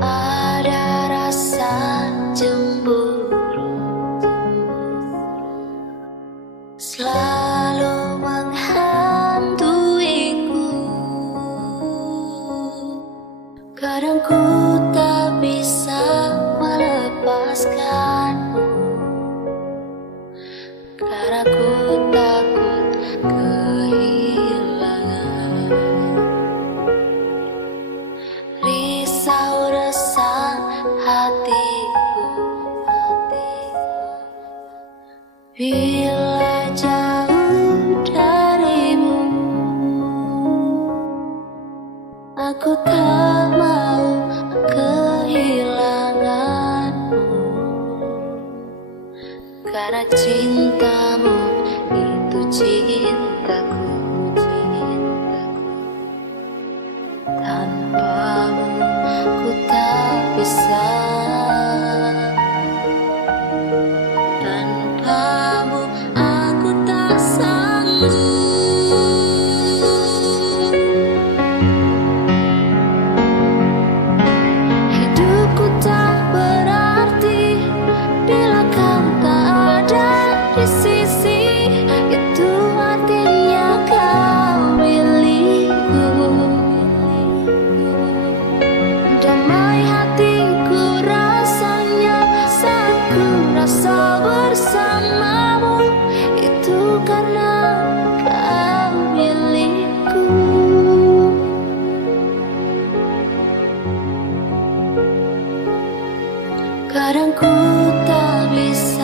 Ada rasa cemburu selalu menghantuiku. Kadang ku tak bisa melepaskanmu, karena ku takut kehilangan. Risau resah hatiku bila jauh darimu. Aku tak mau kehilanganmu, karena cintamu itu cintaku. Tanpamu ku tak bisa, tanpamu aku tak sanggup. Hidupku tak berarti bila kau tak ada di sisi. Itu artinya kau milikku. Damai hatiku rasanya saat ku rasa bersamamu. Itu karena kau milikku. Kadang ku tak bisa